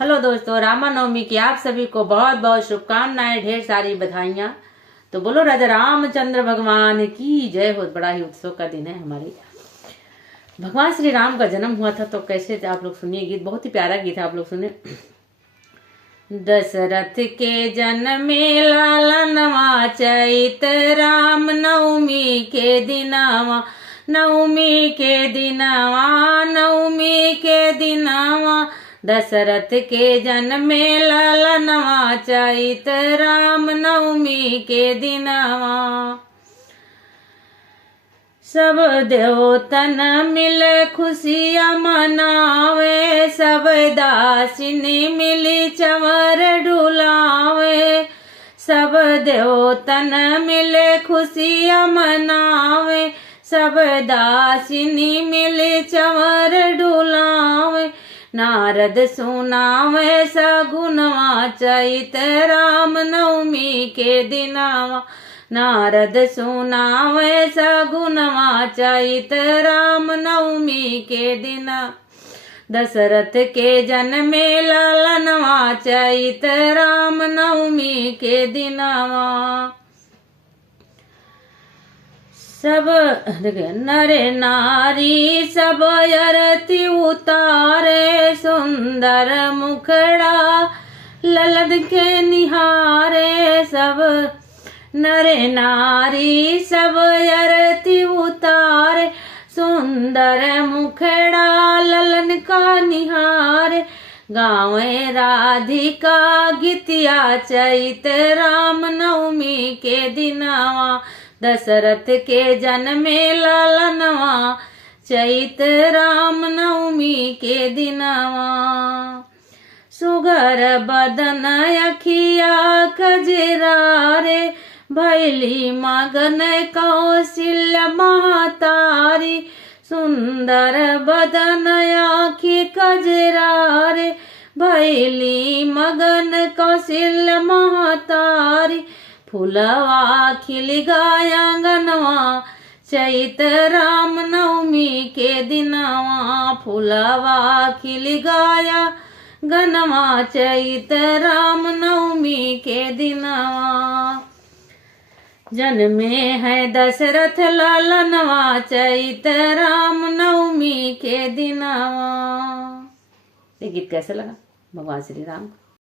Hello दोस्तों, रामनवमी की आप सभी को बहुत बहुत शुभकामनाएं, ढेर सारी बधाइयां। तो बोलो राजा रामचंद्र भगवान की जय हो। बड़ा ही उत्सव का दिन है हमारे। भगवान श्री राम का जन्म हुआ था तो कैसे थे आप लोग सुनिए। गीत बहुत ही प्यारा गीत है, आप लोग सुने। दशरथ के जन्मे लालनवा चैत राम नवमी के दिनावा, नवमी के दिनावा, नवमी के दिनावा। दशरथ के जन्मे लालनवा चैत राम नवमी के दिनावा। सब देवतन मिल खुशियाँ मनावे, सब दासिनी मिली चवर डुलावे। सब देवतन मिल खुशियाँ मनावे, सब दासिनी मिली चवर डुलावे। नारद सुनावे सगुनवा चैत राम नवमी के दिनावा, नारद सुनावे सगुनवा चैत राम नवमी के दिना। दशरथ के जन्मे लालनवा चैत राम नवमी के दिनावा। सब नर नारी सब आरती उतारे, सुंदर मुखड़ा ललन के निहारे। सब नर नारी सब आरती उतारे, सुंदर मुखड़ा ललन का निहारे। गावे राधिका गीतिया चैत राम नवमी के दिनावा। दशरथ के जन्मे लालनवा चैत राम नवमी के दिनावा। सुगर बदन अखिया कजरारे, भैली मगन कौशल्य महतारी। सुंदर बदन आखि कजरारे, भैली मगन कौशल्य महतारी। फुलवा खिल गया गनवा चैत राम नवमी के दिनावा। फुलवा खिल गया गनवा चैत राम नवमी के दिनावा। जन्मे है दशरथ लालनवा चैत राम नवमी के दिनावा। ये गीत कैसे लगा भगवान श्री राम?